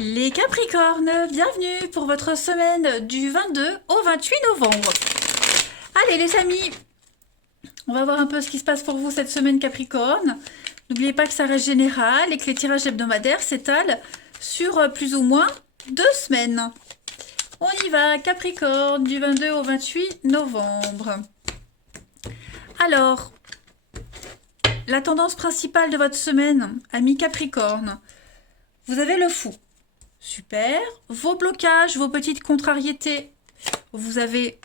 Les Capricornes, bienvenue pour votre semaine du 22 au 28 novembre. Allez les amis, on va voir un peu ce qui se passe pour vous cette semaine Capricorne. N'oubliez pas que ça reste général et que les tirages hebdomadaires s'étalent sur plus ou moins 2 semaines. On y va, Capricorne, du 22 au 28 novembre. Alors, la tendance principale de votre semaine, amis Capricorne, vous avez le fou. Super. Vos blocages, vos petites contrariétés. Vous avez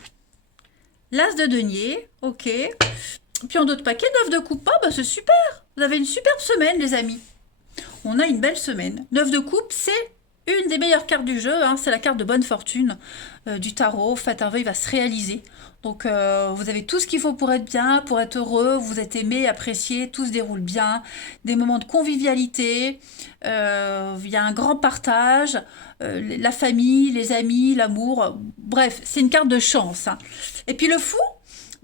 l'as de denier. Ok. Puis en d'autres paquets, 9 de coupe. Ah bah c'est super. Vous avez une superbe semaine les amis. On a une belle semaine. 9 de coupe, c'est une des meilleures cartes du jeu. Hein. C'est la carte de bonne fortune du tarot. Faites un vœu, il va se réaliser. Donc vous avez tout ce qu'il faut pour être bien, pour être heureux, vous êtes aimé, apprécié, tout se déroule bien, des moments de convivialité, il y a un grand partage, la famille, les amis, l'amour, bref, c'est une carte de chance. Hein. Et puis le fou,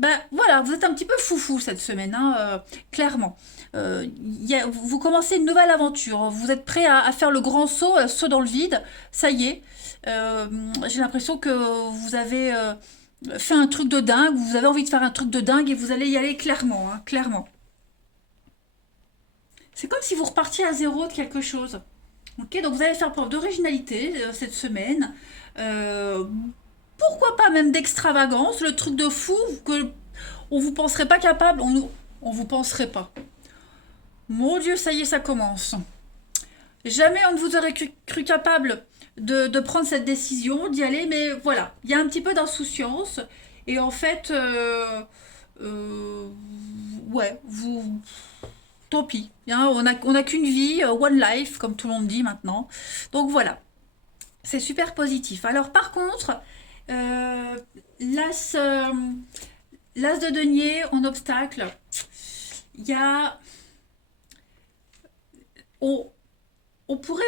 ben voilà, vous êtes un petit peu foufou cette semaine, hein, clairement. Vous commencez une nouvelle aventure, vous êtes prêt à faire le grand saut dans le vide, ça y est. J'ai l'impression que vous avez fait un truc de dingue, vous avez envie de faire un truc de dingue et vous allez y aller clairement, hein, clairement. C'est comme si vous repartiez à zéro de quelque chose. Ok, donc vous allez faire preuve d'originalité cette semaine. Euh, Pourquoi pas même d'extravagance, le truc de fou que on vous penserait pas capable, on vous penserait pas. Mon Dieu, ça y est, ça commence. Jamais on ne vous aurait cru capable de prendre cette décision, d'y aller, mais voilà, il y a un petit peu d'insouciance. Et en fait, euh, ouais, vous, tant pis. Hein, on a qu'une vie, one life, comme tout le monde dit maintenant. Donc voilà, c'est super positif. Alors par contre, euh, l'as, euh, l'as de denier en obstacle, il y a... On, on pourrait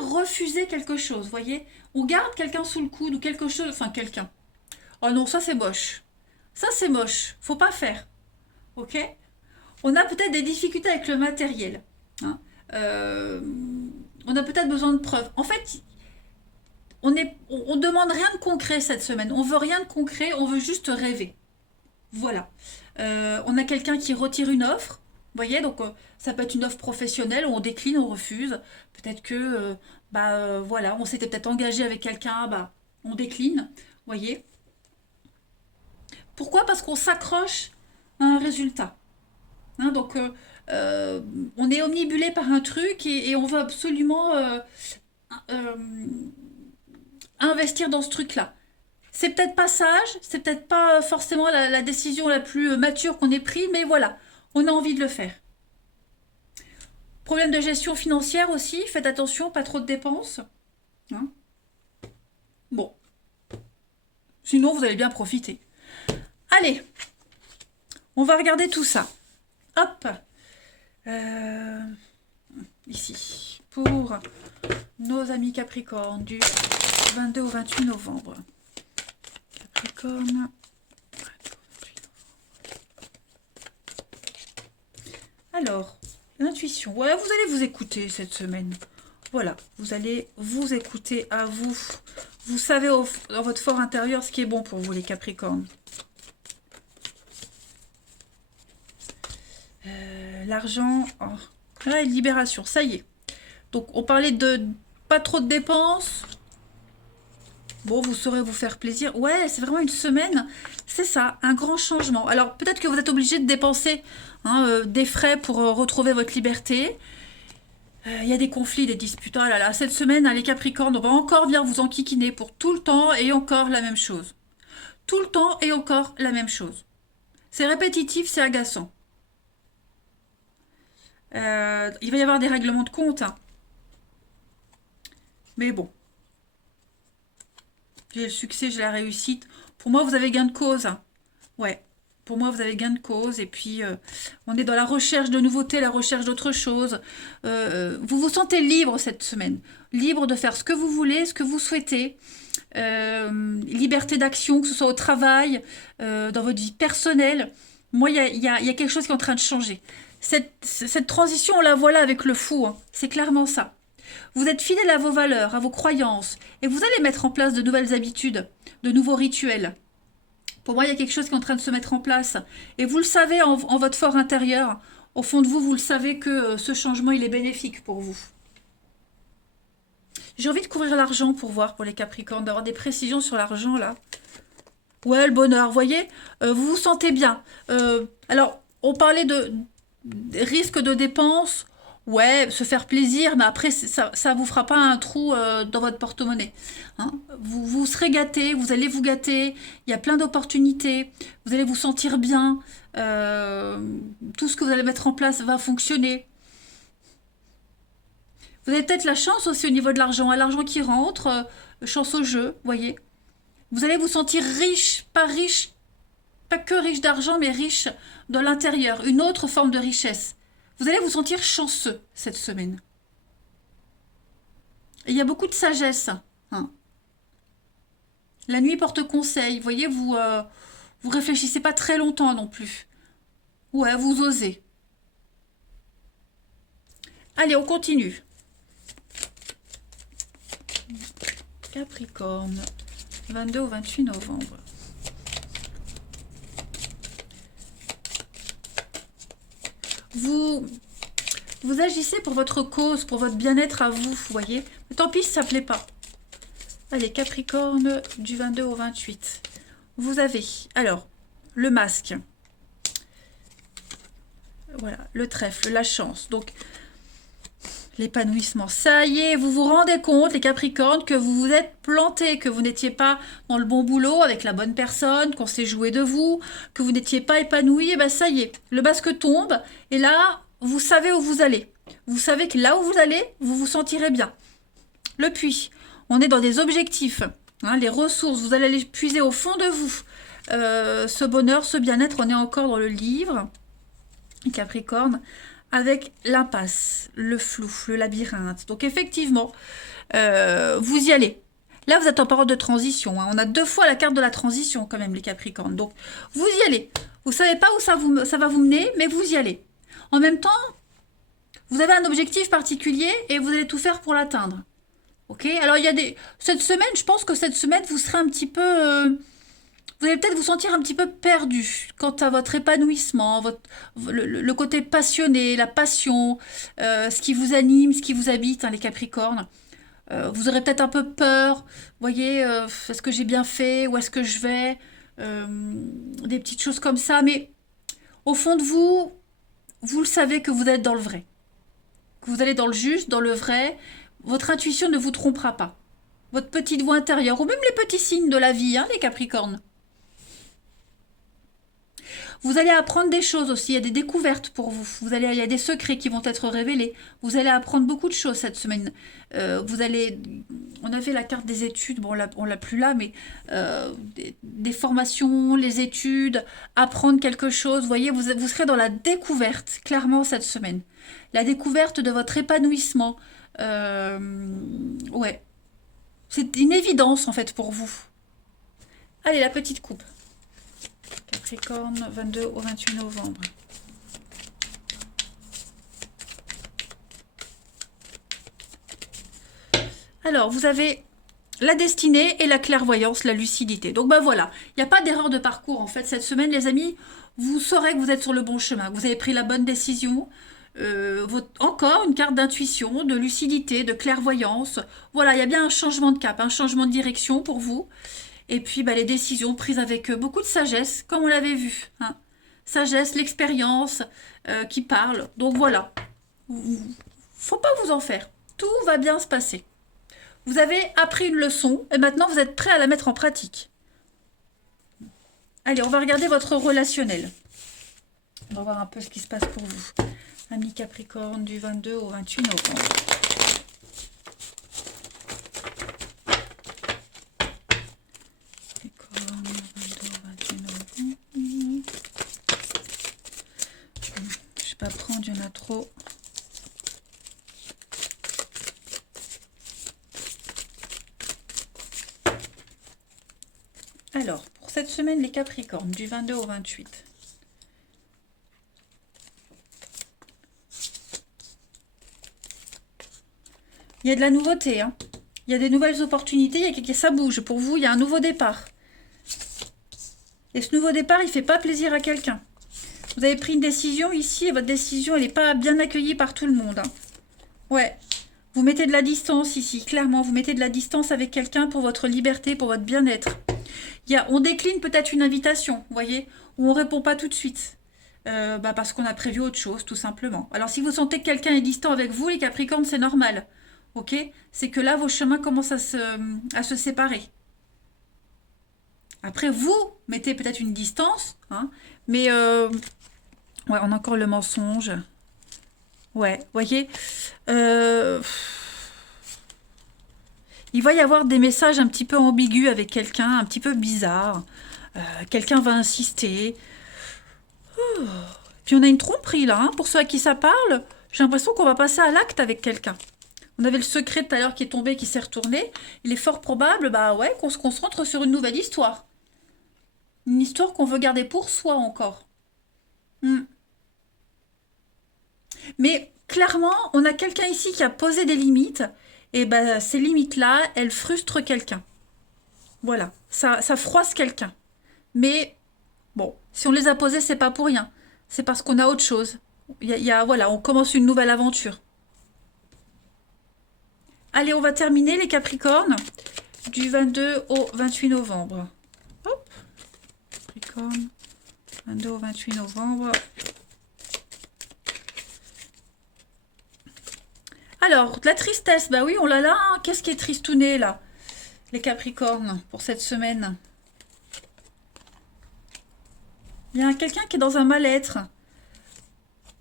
refuser quelque chose, vous voyez. On garde quelqu'un sous le coude ou quelque chose, enfin quelqu'un. Oh non, ça c'est moche. Ça c'est moche, faut pas faire, ok. On a peut-être des difficultés avec le matériel. Hein. Euh, on a peut-être besoin de preuves. En fait, on demande rien de concret cette semaine. On veut rien de concret, on veut juste rêver. Voilà. On a quelqu'un qui retire une offre. Vous voyez, donc ça peut être une offre professionnelle, on décline, on refuse. Peut-être que, voilà, on s'était peut-être engagé avec quelqu'un, bah, on décline. Vous voyez. Pourquoi? Parce qu'on s'accroche à un résultat. Hein, donc, euh, on est omnibulé par un truc et on veut absolument euh, investir dans ce truc-là. C'est peut-être pas sage, c'est peut-être pas forcément la décision la plus mature qu'on ait prise, mais voilà, on a envie de le faire. Problème de gestion financière aussi, faites attention, pas trop de dépenses. Hein. Bon, sinon vous allez bien profiter. Allez, on va regarder tout ça. Hop, euh, ici, pour nos amis Capricorne du 22 au 28 novembre. Capricorne. Alors, l'intuition. Ouais, vous allez vous écouter cette semaine. Voilà, vous allez vous écouter à vous. Vous savez dans votre fort intérieur ce qui est bon pour vous, les Capricornes. L'argent. Oh. Là, une libération, ça y est. Donc, on parlait de pas trop de dépenses. Bon, vous saurez vous faire plaisir. Ouais, c'est vraiment une semaine. C'est ça, un grand changement. Alors, peut-être que vous êtes obligé de dépenser hein, des frais pour retrouver votre liberté. Il y a des conflits, des disputes. Oh là là, cette semaine, hein, les Capricornes, on va encore venir vous enquiquiner pour tout le temps et encore la même chose. Tout le temps et encore la même chose. C'est répétitif, c'est agaçant. Il va y avoir des règlements de compte. Hein. Mais bon, j'ai le succès, j'ai la réussite. Pour moi, vous avez gain de cause. Hein. Ouais, pour moi, vous avez gain de cause. Et puis, on est dans la recherche de nouveautés, la recherche d'autre chose. Vous vous sentez libre cette semaine. Libre de faire ce que vous voulez, ce que vous souhaitez. Liberté d'action, que ce soit au travail, dans votre vie personnelle. Moi, il y a quelque chose qui est en train de changer. Cette transition, on la voit là avec le fou. Hein. C'est clairement ça. Vous êtes fidèle à vos valeurs, à vos croyances, et vous allez mettre en place de nouvelles habitudes, de nouveaux rituels. Pour moi, il y a quelque chose qui est en train de se mettre en place. Et vous le savez en votre fort intérieur, au fond de vous, vous le savez que ce changement, il est bénéfique pour vous. J'ai envie de couvrir l'argent pour voir, pour les Capricornes, d'avoir des précisions sur l'argent, là. Ouais, le bonheur, vous voyez, vous vous sentez bien. Alors, on parlait de risque de dépenses. Ouais, se faire plaisir, mais après, ça ne vous fera pas un trou dans votre porte-monnaie. Hein. Vous serez gâté, vous allez vous gâter, il y a plein d'opportunités, vous allez vous sentir bien, tout ce que vous allez mettre en place va fonctionner. Vous avez peut-être la chance aussi au niveau de l'argent, l'argent qui rentre, chance au jeu, vous voyez. Vous allez vous sentir riche, pas que riche d'argent, mais riche dans l'intérieur, une autre forme de richesse. Vous allez vous sentir chanceux cette semaine. Et il y a beaucoup de sagesse. Hein. La nuit porte conseil. Vous voyez, vous réfléchissez pas très longtemps non plus. Ouais, vous osez. Allez, on continue. Capricorne, 22 au 28 novembre. Vous agissez pour votre cause, pour votre bien-être à vous, vous voyez. Mais tant pis si ça ne plaît pas. Allez, Capricorne, du 22 au 28. Vous avez, alors, le masque. Voilà, le trèfle, la chance. Donc, l'épanouissement. Ça y est, vous vous rendez compte, les Capricornes, que vous vous êtes plantés, que vous n'étiez pas dans le bon boulot avec la bonne personne, qu'on s'est joué de vous, que vous n'étiez pas épanoui. Et bien, ça y est, le masque tombe. Et là, vous savez où vous allez. Vous savez que là où vous allez, vous vous sentirez bien. Le puits, on est dans des objectifs. Hein, les ressources, vous allez les puiser au fond de vous. Ce bonheur, ce bien-être, on est encore dans le livre. Capricorne. Avec l'impasse, le flou, le labyrinthe. Donc effectivement, vous y allez. Là, vous êtes en période de transition. Hein. On a 2 fois la carte de la transition quand même, les Capricornes. Donc, vous y allez. Vous ne savez pas où ça va vous mener, mais vous y allez. En même temps, vous avez un objectif particulier et vous allez tout faire pour l'atteindre. Ok. Alors, il y a cette semaine, je pense que cette semaine, vous serez un petit peu... Vous allez peut-être vous sentir un petit peu perdu quant à votre épanouissement, le côté passionné, la passion, ce qui vous anime, ce qui vous habite, hein, les Capricornes. Vous aurez peut-être un peu peur, voyez, est-ce que j'ai bien fait, où est-ce que je vais, des petites choses comme ça, mais au fond de vous, vous le savez que vous êtes dans le vrai, que vous allez dans le juste, dans le vrai, votre intuition ne vous trompera pas. Votre petite voix intérieure, ou même les petits signes de la vie, hein, les Capricornes. Vous allez apprendre des choses aussi, il y a des découvertes pour vous. Il y a des secrets qui vont être révélés. Vous allez apprendre beaucoup de choses cette semaine. On avait la carte des études, bon, on l'a plus là, mais des formations, les études, apprendre quelque chose. Vous voyez, vous serez dans la découverte, clairement, cette semaine. La découverte de votre épanouissement. Ouais. C'est une évidence, en fait, pour vous. Allez, la petite coupe. Capricorne, 22 au 28 novembre. Alors, vous avez la destinée et la clairvoyance, la lucidité. Donc, ben voilà, il n'y a pas d'erreur de parcours, en fait. Cette semaine, les amis, vous saurez que vous êtes sur le bon chemin, que vous avez pris la bonne décision. Encore une carte d'intuition, de lucidité, de clairvoyance. Voilà, il y a bien un changement de cap, un changement de direction pour vous. Et puis, les décisions prises avec beaucoup de sagesse, comme on l'avait vu. Hein. Sagesse, l'expérience qui parle. Donc voilà, faut pas vous en faire. Tout va bien se passer. Vous avez appris une leçon et maintenant vous êtes prêt à la mettre en pratique. Allez, on va regarder votre relationnel. On va voir un peu ce qui se passe pour vous. Ami Capricorne, du 22 au 28 novembre. Pas prendre, il y en a trop. Alors, pour cette semaine, les Capricornes, du 22 au 28. Il Il y a de la nouveauté, hein. Il y a des nouvelles opportunités, ça bouge. Pour vous, il y a un nouveau départ. Et ce nouveau départ, il ne fait pas plaisir à quelqu'un. Vous avez pris une décision ici et votre décision, elle n'est pas bien accueillie par tout le monde, hein. Ouais. Vous mettez de la distance ici, clairement. Vous mettez de la distance avec quelqu'un pour votre liberté, pour votre bien-être. On décline peut-être une invitation, vous voyez, ou on ne répond pas tout de suite. Parce qu'on a prévu autre chose, tout simplement. Alors, si vous sentez que quelqu'un est distant avec vous, les Capricornes, c'est normal. Ok? C'est que là, vos chemins commencent à se séparer. Après, vous mettez peut-être une distance, hein, mais ouais, on a encore le mensonge. Ouais, voyez, il va y avoir des messages un petit peu ambigus avec quelqu'un, un petit peu bizarre. Quelqu'un va insister. Oh. Puis on a une tromperie là, hein, pour ceux à qui ça parle. J'ai l'impression qu'on va passer à l'acte avec quelqu'un. On avait le secret tout à l'heure qui est tombé, qui s'est retourné. Il est fort probable, bah ouais, qu'on se concentre sur une nouvelle histoire. Une histoire qu'on veut garder pour soi encore. Mais clairement, on a quelqu'un ici qui a posé des limites. Et ben, ces limites-là, elles frustrent quelqu'un. Voilà, ça froisse quelqu'un. Mais bon, si on les a posées, c'est pas pour rien. C'est parce qu'on a autre chose. Voilà, on commence une nouvelle aventure. Allez, on va terminer les Capricornes du 22 au 28 novembre. Hop, Capricorne, 22 au 28 novembre. Alors, de la tristesse, bah oui, on l'a là, hein. Qu'est-ce qui est tristouné là, les Capricornes, pour cette semaine? Il y a quelqu'un qui est dans un mal-être.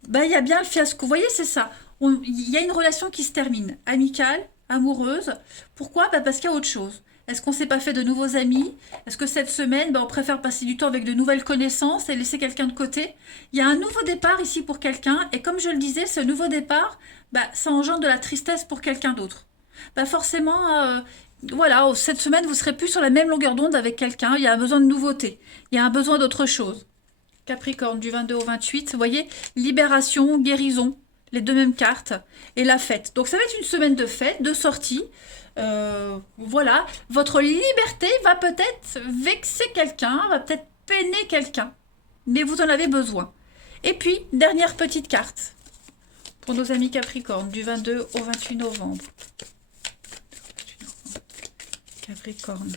Bah, il y a bien le fiasco. Vous voyez, c'est ça. Il y a une relation qui se termine, amicale, amoureuse. Pourquoi? Bah, parce qu'il y a autre chose. Est-ce qu'on ne s'est pas fait de nouveaux amis? Est-ce que cette semaine, bah, on préfère passer du temps avec de nouvelles connaissances et laisser quelqu'un de côté? Il y a un nouveau départ ici pour quelqu'un. Et comme je le disais, ce nouveau départ, bah, ça engendre de la tristesse pour quelqu'un d'autre. Bah, forcément, voilà, cette semaine, vous serez plus sur la même longueur d'onde avec quelqu'un. Il y a un besoin de nouveauté. Il y a un besoin d'autre chose. Capricorne, du 22 au 28, vous voyez, libération, guérison, les deux mêmes cartes, et la fête. Donc ça va être une semaine de fête, de sortie. Voilà, votre liberté va peut-être vexer quelqu'un, va peut-être peiner quelqu'un, mais vous en avez besoin. Et puis, dernière petite carte, pour nos amis Capricorne, du 22 au 28 novembre. Capricorne.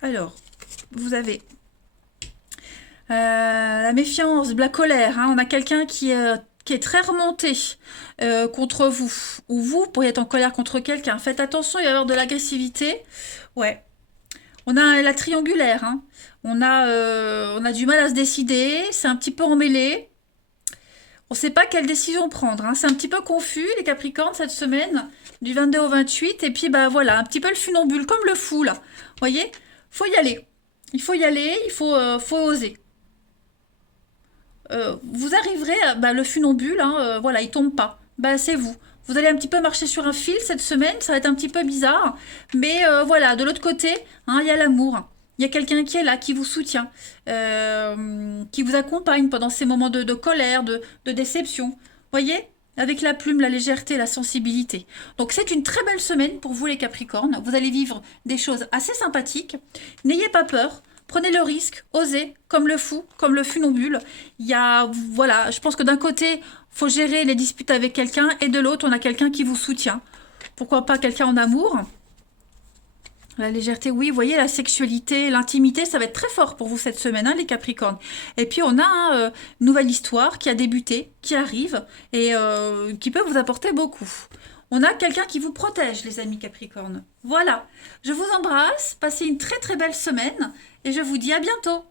Alors, vous avez la méfiance, la colère. Hein. On a quelqu'un qui est très remonté contre vous. Ou vous pourriez être en colère contre quelqu'un. Faites attention, il va y avoir de l'agressivité. Ouais. On a la triangulaire. Hein. On a du mal à se décider. C'est un petit peu emmêlé. On ne sait pas quelle décision prendre. Hein. C'est un petit peu confus, les Capricornes, cette semaine, du 22 au 28. Et puis, bah voilà, un petit peu le funambule, comme le fou, là. Vous voyez? Faut y aller. Il faut y aller, il faut oser. Vous arriverez, le funambule, hein, voilà, il tombe pas. Bah, c'est vous. Vous allez un petit peu marcher sur un fil cette semaine, ça va être un petit peu bizarre. Mais voilà, de l'autre côté, hein, il y a l'amour. Il y a quelqu'un qui est là, qui vous soutient, qui vous accompagne pendant ces moments de colère, de déception. Voyez? Avec la plume, la légèreté, la sensibilité. Donc c'est une très belle semaine pour vous les Capricornes. Vous allez vivre des choses assez sympathiques. N'ayez pas peur. Prenez le risque, osez, comme le fou, comme le funambule. Voilà, je pense que d'un côté, faut gérer les disputes avec quelqu'un et de l'autre, on a quelqu'un qui vous soutient. Pourquoi pas quelqu'un en amour? La légèreté, oui, vous voyez, la sexualité, l'intimité, ça va être très fort pour vous cette semaine, hein, les Capricornes. Et puis, on a une nouvelle histoire qui a débuté, qui arrive, et qui peut vous apporter beaucoup. On a quelqu'un qui vous protège, les amis Capricornes. Voilà, je vous embrasse, passez une très très belle semaine, et je vous dis à bientôt.